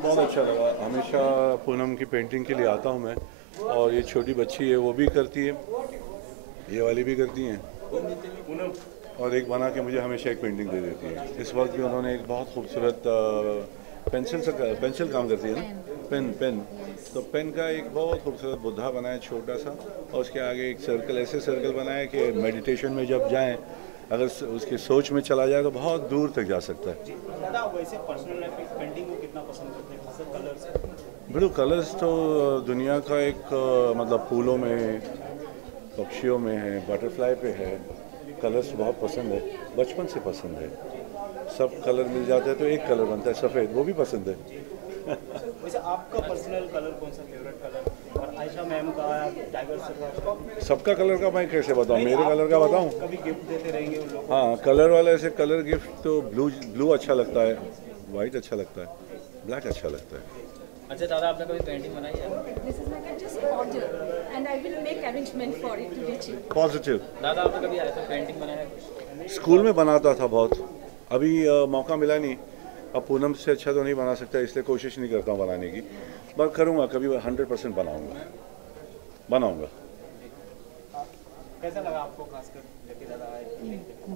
बहुत अच्छा लगा। हमेशा पूनम की पेंटिंग के लिए आता हूँ मैं, और ये छोटी बच्ची है वो भी करती है, ये वाली भी करती हैं, और एक बना के मुझे हमेशा एक पेंटिंग दे देती है। इस वक्त भी उन्होंने एक बहुत खूबसूरत पेंसिल काम करती है ना, पेन तो पेन का एक बहुत खूबसूरत बुद्धा बनाया छोटा सा, और उसके आगे एक सर्कल, ऐसे सर्कल बनाया कि मेडिटेशन में जब जाएं, अगर उसकी सोच में चला जाए तो बहुत दूर तक जा सकता है। दादा वैसे पर्सनल लाइफ में पेंटिंग को कितना पसंद करते हैं? खासकर कलर्स? बिल्कुल, कलर्स तो दुनिया का एक मतलब फूलों में, पक्षियों में है, बटरफ्लाई पे है, कलर्स बहुत पसंद है, बचपन से पसंद है। सब कलर मिल जाते हैं तो एक कलर बनता है सफ़ेद, वो भी पसंद है। वैसे आपका पर्सनल कलर कौन सा फेवरेट कलर? और आयशा मैम का, टाइगर सर, सबका कलर का मैं कैसे बताऊँ, मेरे कलर का बताऊँ? कभी गिफ्ट देते रहेंगे उन लोगों को? हाँ, कलर वाला ऐसे कलर गिफ्ट तो ब्लू अच्छा लगता है, वाइट अच्छा लगता है, ब्लैक अच्छा लगता है। अच्छा दादा, आपने कभी पेंटिंग बनाई है? This is like just order, and I will make arrangement for it to reach you. Positive. दादा आपने कभी ऐसा पेंटिंग बनाया है? स्कूल में बनाता था बहुत, अभी मौका मिला नहीं। अब पूनम से अच्छा तो नहीं बना सकता, इसलिए कोशिश नहीं करता हूँ बनाने की, पर करूँगा कभी 100% बनाऊँगा। कैसा लगा आपको खासकर लेके दादा आए?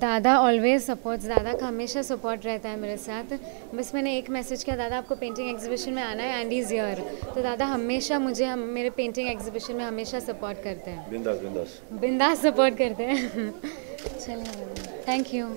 दादा ऑलवेज सपोर्ट्स, दादा का हमेशा सपोर्ट रहता है मेरे साथ। बस मैंने एक मैसेज किया, दादा आपको पेंटिंग एग्जीबिशन में आना है एंड इज हियर, तो दादा हमेशा मुझे मेरे पेंटिंग एग्जीबिशन में हमेशा सपोर्ट करते हैं, बिंदास सपोर्ट करते हैं। चलिए, thank you.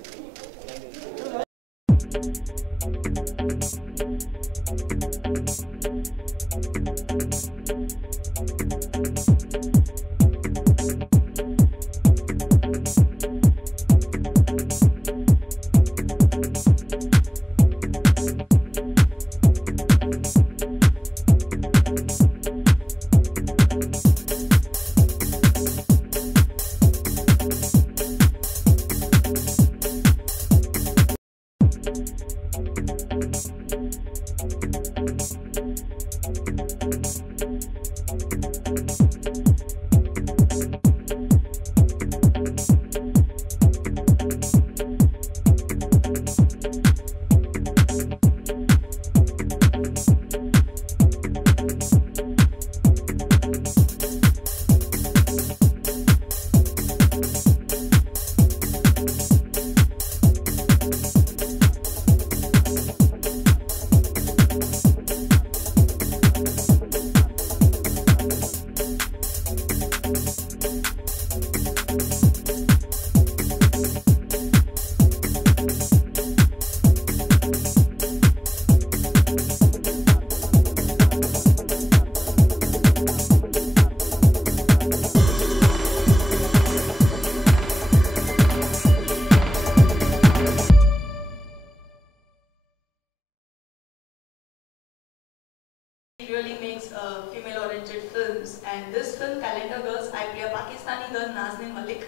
Really makes female-oriented films, and this film, Calendar Girls, I play a Pakistani girl, Nazneen Malik.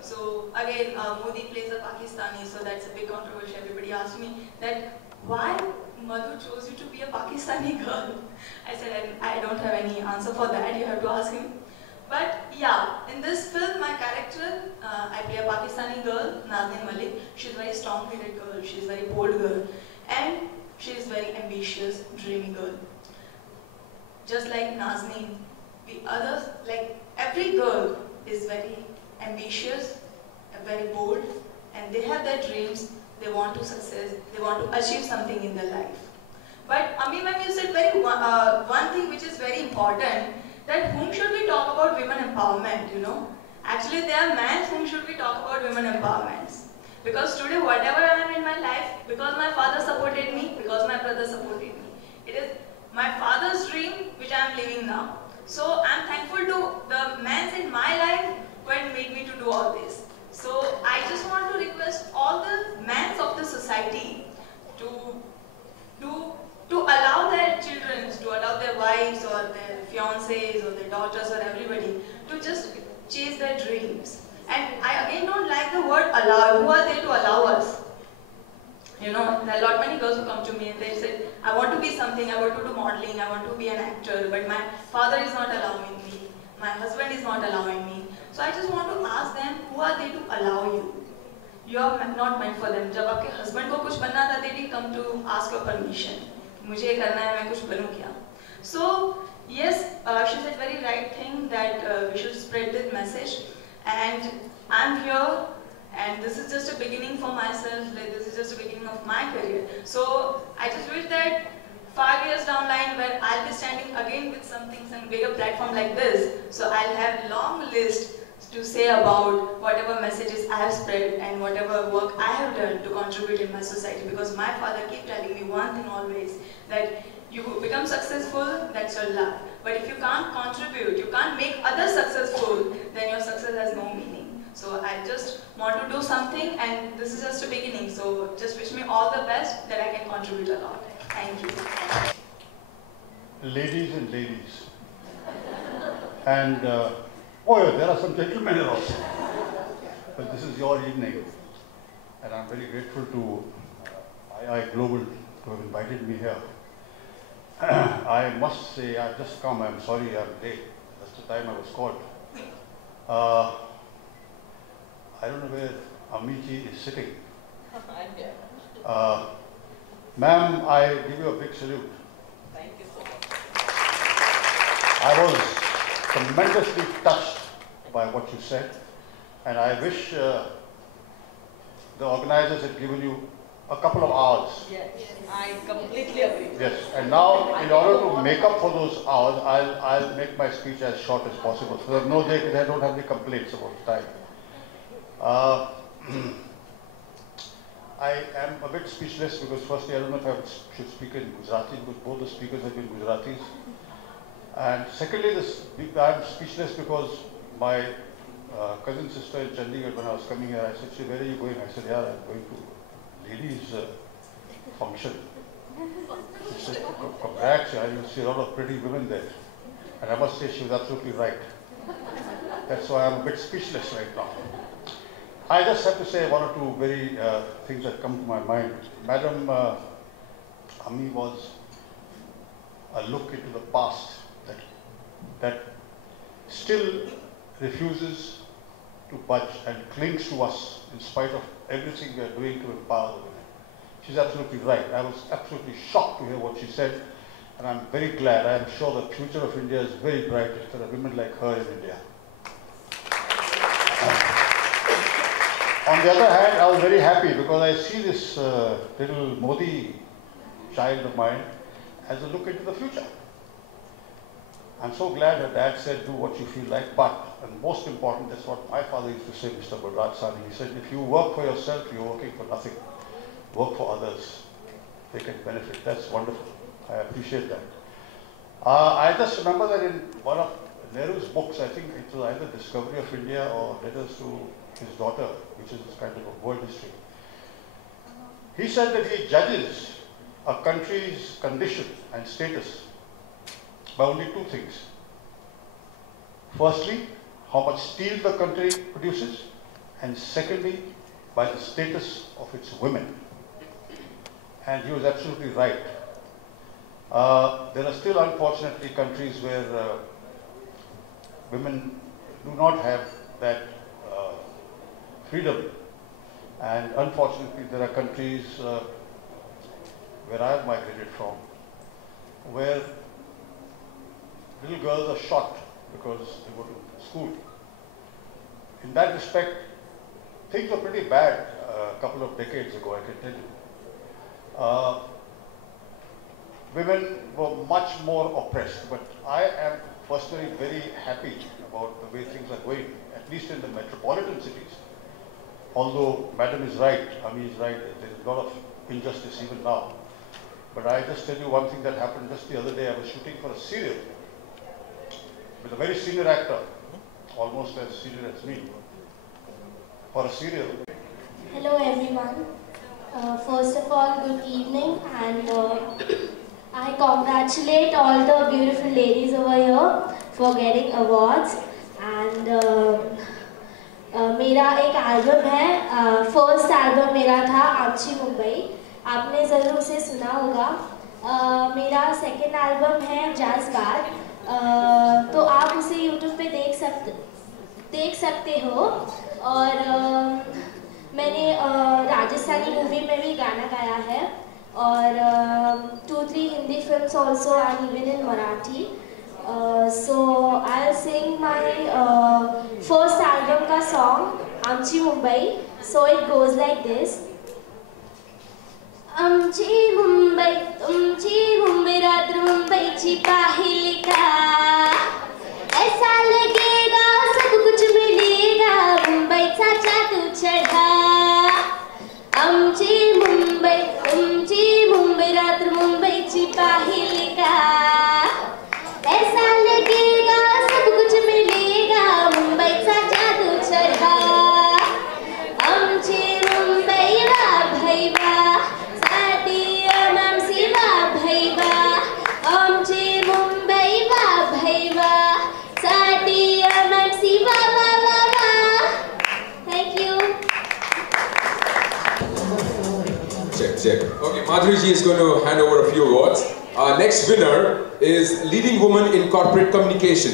So again, Modi plays a Pakistani, so that's a big controversy. Everybody asked me that why Madhu chose you to be a Pakistani girl. I said I don't have any answer for that. You have to ask him. But yeah, in this film, my character, I play a Pakistani girl, Nazneen Malik. She's a very strong-headed girl. She's a very bold girl, and she is very ambitious, dreamy girl. Just like Nazneen, the others, like every girl is very ambitious, very bold, and they have their dreams, they want to success, they want to achieve something in their life. But Ami ma'am, you said one thing which is very important, that whom should we talk about women empowerment, you know? Actually, there are men whom should we talk about women empowerment. Because today, whatever I am in my life, because my father supported me, because my brother supported me, it is my father's dream which I am living now. So I am thankful to the men in my life who had made me to do all this. So I just want to request all the men of the society to allow their children, to allow their wives, wives or their fiancés or their daughters or everybody to just chase their dreams. And I again don't like the word allow. Who are they to allow us? You know, there are many girls who come to me and they said, I want to be something, I want to do modeling, I want to be an actor, but my father is not allowing me, my husband is not allowing me. So I just want to ask them, who are they to allow you? You are not meant for them. जब आपके husband को कुछ बनना था, they didn't come to ask your permission. मुझे ये करना है, मैं कुछ बनूँ क्या? So yes, she said very right thing that we should spread this message, and I'm here. And this is just a beginning for myself, like this is just a beginning of my career. So I just wish that 5 years down the line where I'll be standing again with some bigger platform like this, so I'll have long list to say about whatever messages I have spread and whatever work I have done to contribute in my society. Because my father keep telling me one thing always, that you become successful, that's your luck. But if you can't contribute, you can't make others successful, then your success has no meaning. So I just want to do something, and this is just a beginning. So just wish me all the best that I can contribute a lot. Thank you. Ladies and ladies. And, oh yeah, there are some gentlemen here also. But this is your evening. And I'm very grateful to II Global to have invited me here. I must say, I've just come, I'm sorry I'm late. That's the time I was called. I don't know where Amiji is sitting. Ma'am, I give you a big salute. Thank you so much. I was tremendously touched by what you said, and I wish the organizers had given you a couple of hours. Yes, I completely agree. Yes, and now in order to make up for those hours, I'll make my speech as short as possible, so that no, they don't have any complaints about time. I am a bit speechless because firstly I don't know if I should speak in Gujarati because both the speakers have been Gujaratis. And secondly, I'm speechless because my cousin sister in Chandigarh, when I was coming here, I said, "Where are you going?" I said, "Yeah, I'm going to ladies' function." She said, "Congrats, yeah, you see a lot of pretty women there." And I must say she was absolutely right. That's why I'm a bit speechless right now. I just have to say one or two very things that come to my mind. Madam Ami was a look into the past that still refuses to budge and clings to us in spite of everything we are doing to empower the women. She's absolutely right. I was absolutely shocked to hear what she said, and I'm very glad. I am sure the future of India is very bright if there are women like her in India. On the other hand, I was very happy because I see this little Modi child of mine as a look into the future. I'm so glad her dad said, do what you feel like, but, and most important, that's what my father used to say, Mr. Balraj Sani. He said, if you work for yourself, you're working for nothing. Work for others. They can benefit. That's wonderful. I appreciate that. I just remember that in one of Nehru's books, I think it was either Discovery of India or Letters to his daughter, which is kind of a world history. He said that he judges a country's condition and status by only two things. Firstly, how much steel the country produces, and secondly, by the status of its women. And he was absolutely right. There are still, unfortunately, countries where women do not have that freedom. And unfortunately, there are countries where I have migrated from, where little girls are shot because they go to school. In that respect, things were pretty bad a couple of decades ago, I can tell you. Women were much more oppressed, but I am personally very happy about the way things are going, at least in the metropolitan cities. Although Madam is right, Ami is right, there is a lot of injustice even now. But I just tell you one thing that happened just the other day. I was shooting for a serial with a very senior actor, almost as senior as me, for a serial. Hello everyone. First of all, good evening, and I congratulate all the beautiful ladies over here for getting awards and मेरा एक album है, first album मेरा था आमची मुंबई, आपने ज़रूर उसे सुना होगा। मेरा सेकंड एल्बम है जैज़ बार, तो आप उसे यूट्यूब पे देख सकते हो। और मैंने राजस्थानी मूवी में भी गाना गाया है और 2-3 Hindi films also and even in Marathi. So I'll sing my first album का song आमची Mumbai. So it goes like this. आमची मुंबई तुमची मुंबई रात्र मुंबईची पाहिली का, ऐसा लगेगा सब कुछ मिलेगा मुंबईचा जादू चढा. आमची मुंबई तुमची मुंबई रात्र मुंबईची पाहिली का, ऐसा लगेगा सब कुछ मिलेगा मुंबईचा जादू चढा. आमची मुंबई वा भैवा साठी आमची वा भैवा, आमची मुंबई वा भैवा साठी आमची वा वा वा वा. Thank you. Check. Okay, Madhuri ji is going to hand over a few awards. Our next winner is Leading Woman in Corporate Communication.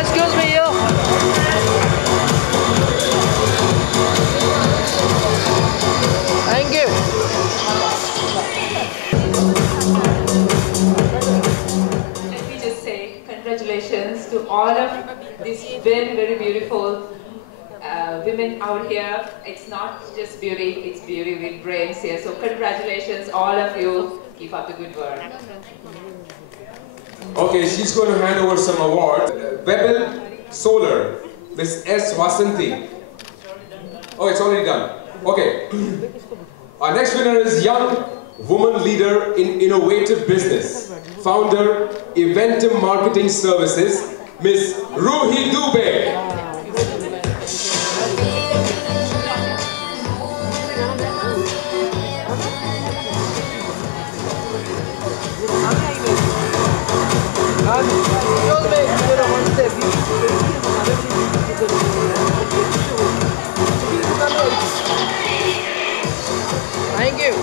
Excuse me, yo. Thank you. Congratulations to all of these very, very beautiful women out here. It's not just beauty, it's beauty with brains here. So congratulations, all of you. Keep up the good work. Okay, she's going to hand over some awards. Bebel Solar, Miss S. Vasanti. Oh, it's already done. Okay. Our next winner is Young Woman Leader in Innovative Business, Founder, Eventum Marketing Services, Miss Ruhi Dubey. Thank you.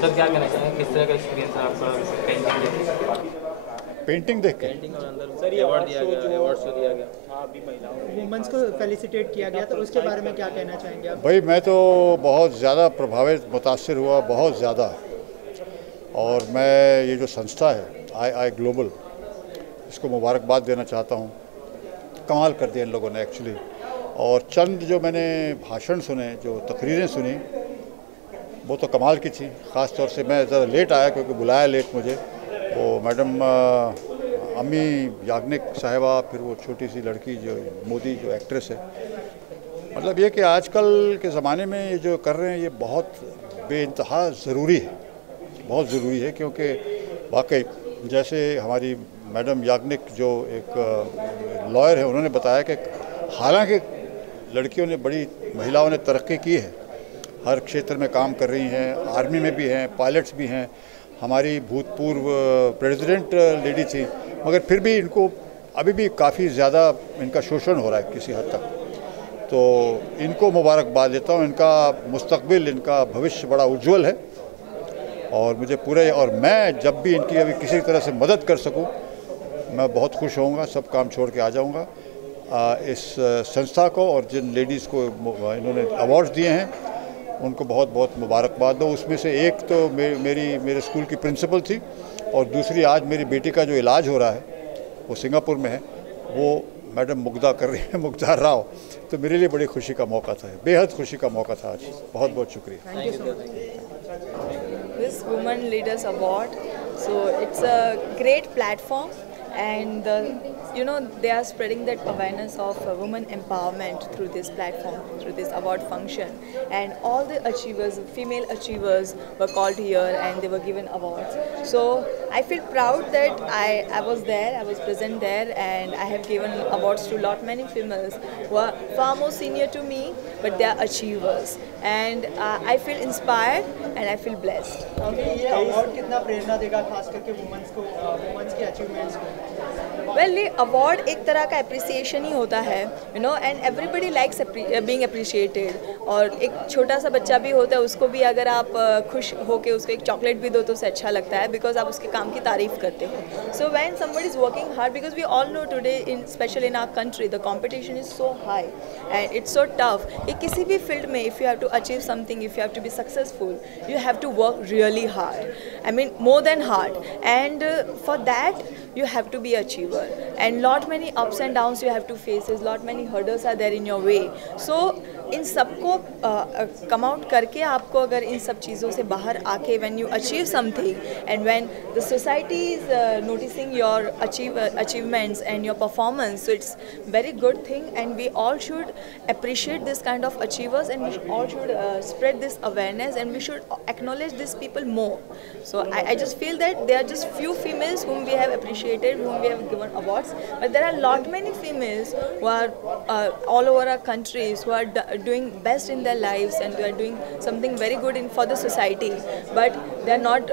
Sir क्या कहना चाहेंगे, किस तरह का experience है आपका painting देख के? पेंटिंग और अंदर सर ये अवार्ड दिया गया, अवार्ड शो दिया गया, आप भी महिलाओं वुमेन्स को फेलिसिटेट किया गया, तो उसके बारे में क्या कहना चाहेंगे आप? भाई मैं तो बहुत ज़्यादा प्रभावित मुतासिर हुआ, बहुत ज़्यादा। और मैं ये जो संस्था है आई ग्लोबल, इसको मुबारकबाद देना चाहता हूँ। कमाल कर दिया इन लोगों ने एक्चुअली। और चंद जो मैंने भाषण सुने, जो तकरीरें सुनी, वो तो कमाल की थी। ख़ास तौर से मैं ज़रा लेट आया क्योंकि बुलाया लेट मुझे। वो मैडम अम्मी याग्निक साहिबा, फिर वो छोटी सी लड़की जो मोदी जो एक्ट्रेस है। मतलब ये कि आजकल के ज़माने में ये जो कर रहे हैं ये बहुत बेइंतहा ज़रूरी है, बहुत ज़रूरी है। क्योंकि वाकई जैसे हमारी मैडम याग्निक जो एक लॉयर है, उन्होंने बताया कि हालांकि लड़कियों ने महिलाओं ने तरक्की की है, हर क्षेत्र में काम कर रही हैं, आर्मी में भी हैं, पायलट्स भी हैं, हमारी भूतपूर्व प्रेसिडेंट लेडी थी, मगर फिर भी इनको अभी भी काफ़ी ज़्यादा इनका शोषण हो रहा है किसी हद तक। तो इनको मुबारकबाद देता हूँ। इनका मुस्तकबिल, इनका भविष्य बड़ा उज्जवल है और मुझे और मैं जब भी इनकी अभी किसी तरह से मदद कर सकूँ मैं बहुत खुश होऊंगा, सब काम छोड़ के आ जाऊँगा। इस संस्था को और जिन लेडीज़ को इन्होंने अवार्ड्स दिए हैं उनको बहुत बहुत मुबारकबाद दो। उसमें से एक तो मेरे स्कूल की प्रिंसिपल थी और दूसरी आज मेरी बेटी का जो इलाज हो रहा है वो सिंगापुर में है, वो मैडम मुग्धा कर रही है, मुग्धा राव। तो मेरे लिए बड़ी खुशी का मौका था, बेहद खुशी का मौका था आज। बहुत बहुत शुक्रिया। This Women Leaders Award, so it's a great platform and the you know, they are spreading that awareness of women empowerment through this platform, through this award function, and all the achievers, female achievers were called here and they were given awards. So I feel proud that I was there, I was present there, and I have given awards to many females who are far more senior to me, but they are achievers, and I feel inspired and I feel blessed. ये award कितना प्रेरणा देगा खास करके women's को, women's के achievements को? Well, ये award एक तरह का अप्रिसिएशन ही होता है, you know, and everybody likes being appreciated. और एक छोटा सा बच्चा भी होता है, उसको भी अगर आप खुश होकर उसको एक चॉकलेट भी दो तो उसे अच्छा लगता है, बिकॉज आप उसके काम की तारीफ करते हो। So when somebody is working hard, because we all know today in especially in our country the competition is so high and it's so tough. ये किसी भी फील्ड में if you have to achieve something, if you have to be successful, you have to work really hard, I mean more than hard, and for that you have to be achiever, and lot many ups and downs you have to face, lot many hurdles are there in your way. So इन सबको come out करके आपको अगर इन सब चीज़ों से बाहर आके when you achieve something and when the society is noticing your achievements and your performance, so it's very good thing, and we all should appreciate this kind of achievers, and we all should spread this awareness, and we should acknowledge these people more. So I just feel that there are just few females whom we have appreciated, whom we have given awards, but there are lot many females who are all over our countries who are doing best in their lives, and they are doing something very good for the society, but they are not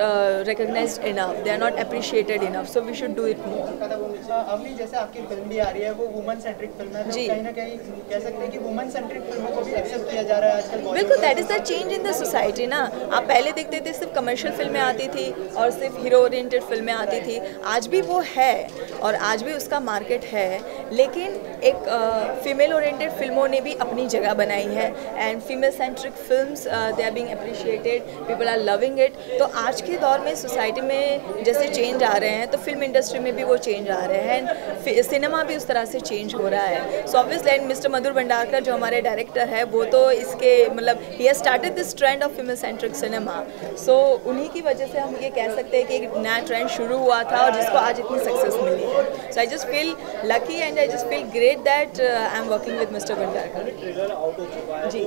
recognized enough, they are not appreciated enough, so we should do it more. अभी जैसे आपकी film भी आ रही है, वो woman centric film है, तो कहीं ना कहीं कह सकते हैं कि वुमन सेंट्रिक फिल्मों को भी एक्सेप्ट किया जा रहा है आजकल। बिल्कुल, that is the change in the society ना। आप पहले देखते थे सिर्फ कमर्शियल फिल्में आती थी और सिर्फ हीरो ओरिएंटेड फिल्में आती थी, आज भी वो है और आज भी उसका मार्केट है, लेकिन एक फीमेल ओरिएंटेड फिल्मों ने भी अपनी जगह बनाई है, and female centric films they are being appreciated, people are loving it. तो आज के दौर में सोसाइटी में जैसे चेंज आ रहे हैं, तो फिल्म इंडस्ट्री में भी वो चेंज आ रहे हैं, एंड सिनेमा भी उस तरह से चेंज हो रहा है। So obviously Mister Madhur Bhandarkar जो हमारे डायरेक्टर है, वो तो इसके मतलब ही has started this trend of female centric cinema. So उन्हीं की वजह से हम ये कह सकते हैं कि एक नया ट्रेंड शुरू हुआ था और जिसको आज इतनी सक्सेस मिली है। So I just feel lucky and I just feel great that I am working with Mister Bhandarkar ji.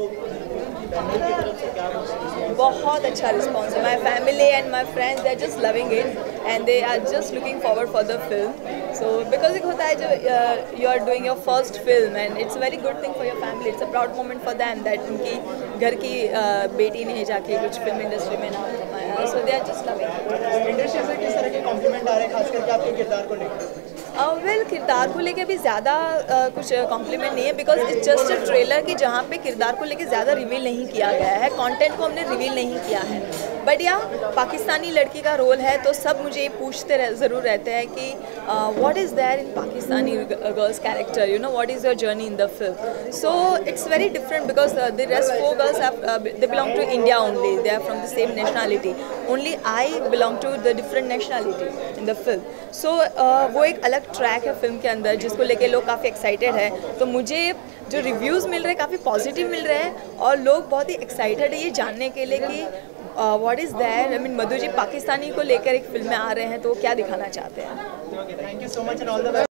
बहुत अच्छा रिस्पॉन्स है, my family and my friends they are just loving it and they are just looking forward for the film. So because एक होता है जो you are doing your first film and it's very good thing for your family, it's a proud moment for them that उनकी घर की बेटी ने जाके कुछ फिल्म इंडस्ट्री में नाम कमाया। So they are just loving. Industry से किस तरह के कॉम्प्लीमेंट आ रहे हैं खास करके आपके किरदार को लेकर? वेल, किरदार को लेके भी ज़्यादा कुछ कॉम्प्लीमेंट नहीं है, because it's just a trailer कि जहाँ पे किरदार को लेके ज़्यादा रिवील नहीं किया गया है, कंटेंट को हमने रिवील नहीं किया है। बट या पाकिस्तानी लड़की का रोल है, तो सब मुझे ये पूछते ज़रूर रहते हैं कि what is there in Pakistani girls character, you know, what is your journey in the film. So it's very different because the rest 4 girls they belong to India only, they are from the same nationality, only I belong to the different nationality in the film. So वो एक अलग track है film के अंदर जिसको लेके लोग काफ़ी एक्साइटेड है। तो मुझे जो रिव्यूज़ मिल रहे हैं काफ़ी पॉजिटिव मिल रहे हैं, और लोग बहुत ही एक्साइटेड है ये जानने के लिए कि what is there, I mean Madhu ji Pakistani को लेकर एक फिल्म में आ रहे हैं तो वो क्या दिखाना चाहते हैं। Thank you so much and all the best.